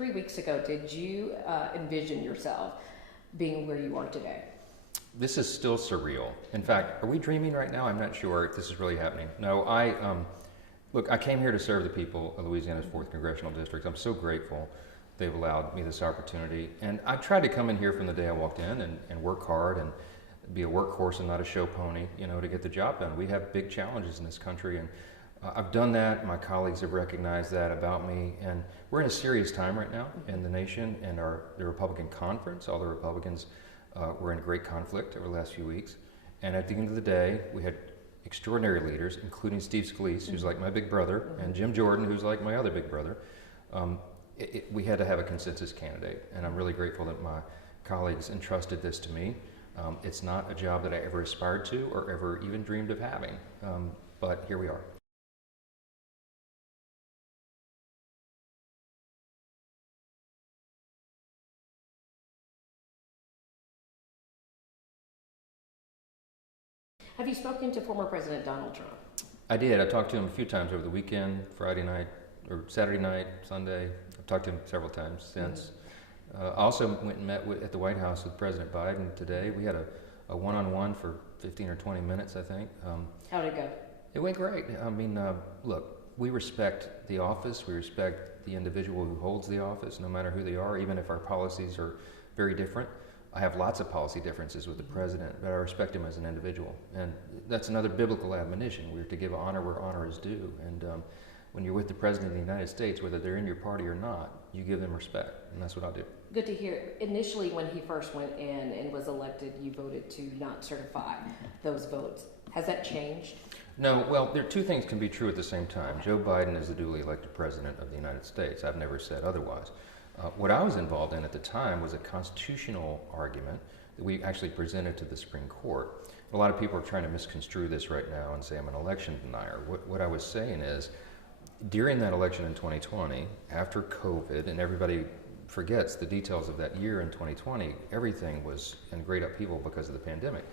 3 weeks ago, did you envision yourself being where you are today? This is still surreal. In fact, are we dreaming right now? I'm not sure if this is really happening. No, look, I came here to serve the people of Louisiana's 4th Congressional District. I'm so grateful they've allowed me this opportunity. And I tried to come in here from the day I walked in and work hard and be a workhorse and not a show pony, to get the job done. We have big challenges in this country, and I've done that. My colleagues have recognized that about me, and we're in a serious time right now in the nation and the Republican conference. All the Republicans were in great conflict over the last few weeks. And at the end of the day, we had extraordinary leaders, including Steve Scalise, who's like my big brother, and Jim Jordan, who's like my other big brother. We had to have a consensus candidate, and I'm really grateful that my colleagues entrusted this to me. It's not a job that I ever aspired to or ever even dreamed of having, but here we are. Have you spoken to former President Donald Trump? I did. I talked to him a few times over the weekend, Friday night, or Saturday night, Sunday. I've talked to him several times since. I also went and met at the White House with President Biden today. We had a one-on-one for 15 or 20 minutes, I think. How'd it go? It went great. I mean, look, we respect the office. We respect the individual who holds the office, no matter who they are, even if our policies are very different. I have lots of policy differences with the president, but I respect him as an individual. And that's another biblical admonition. We're to give honor where honor is due. And when you're with the president of the United States, whether they're in your party or not, you give them respect. And that's what I'll do. Good to hear. Initially, when he first went in and was elected, you voted to not certify those votes. Has that changed? No, well, there are two things can be true at the same time. Joe Biden is the duly elected president of the United States. I've never said otherwise. What I was involved in at the time was a constitutional argument that we actually presented to the Supreme Court. A lot of people are trying to misconstrue this right now and say I'm an election denier. What I was saying is, during that election in 2020, after COVID, and everybody forgets the details of that year in 2020, everything was in great upheaval because of the pandemic.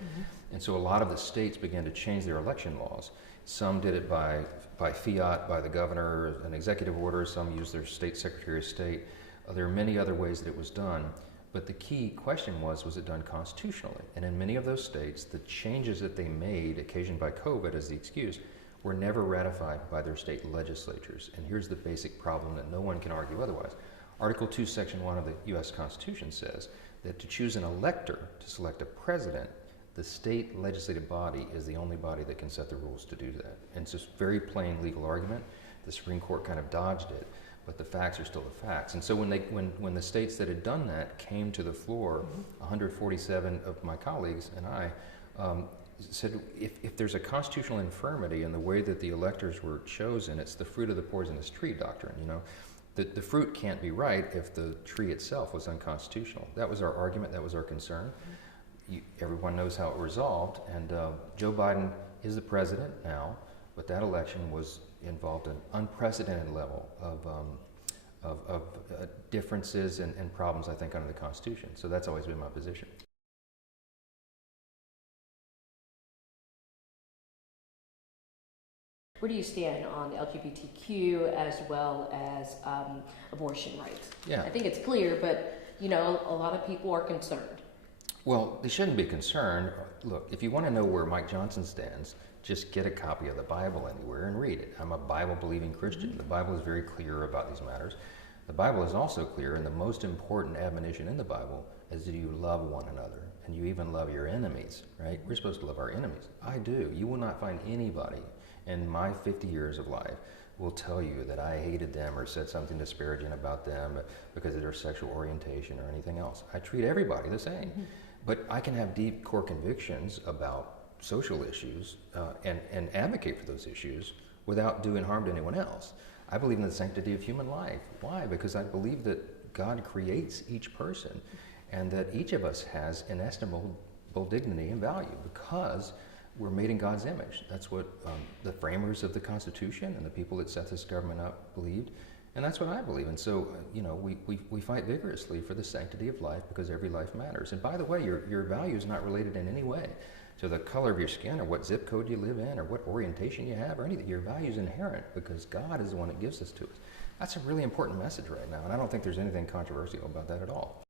And so a lot of the states began to change their election laws. Some did it by fiat, by the governor, an executive order. Some used their state secretary of state. There are many other ways that it was done, but the key question was it done constitutionally? And in many of those states, the changes that they made, occasioned by COVID as the excuse, were never ratified by their state legislatures. And here's the basic problem that no one can argue otherwise. Article 2, Section 1 of the U.S. Constitution says that to choose an elector to select a president, the state legislative body is the only body that can set the rules to do that. And it's just very plain legal argument. The Supreme Court kind of dodged it, but the facts are still the facts. And so when the states that had done that came to the floor, 147 of my colleagues and I said, if there's a constitutional infirmity in the way that the electors were chosen, it's the fruit of the poisonous tree doctrine, The fruit can't be right if the tree itself was unconstitutional. That was our argument, that was our concern. Everyone knows how it resolved, and Joe Biden is the president now, but that election was involved an unprecedented level of differences and problems, I think, under the Constitution. So that's always been my position. Where do you stand on LGBTQ as well as abortion rights? Yeah. I think it's clear, but a lot of people are concerned. Well, they shouldn't be concerned. Look, if you want to know where Mike Johnson stands, just get a copy of the Bible anywhere and read it. I'm a Bible-believing Christian. The Bible is very clear about these matters. The Bible is also clear, and the most important admonition in the Bible is that you love one another, and you even love your enemies, right? We're supposed to love our enemies. I do. You will not find anybody in my 50 years of life will tell you that I hated them or said something disparaging about them because of their sexual orientation or anything else. I treat everybody the same. But I can have deep core convictions about social issues and advocate for those issues without doing harm to anyone else. I believe in the sanctity of human life. Why? Because I believe that God creates each person and that each of us has inestimable dignity and value because we're made in God's image. That's what the framers of the Constitution and the people that set this government up believed. And that's what I believe. And so, we fight vigorously for the sanctity of life because every life matters. And by the way, your value is not related in any way to the color of your skin or what zip code you live in or what orientation you have or anything. Your value is inherent because God is the one that gives this to us. That's a really important message right now, and I don't think there's anything controversial about that at all.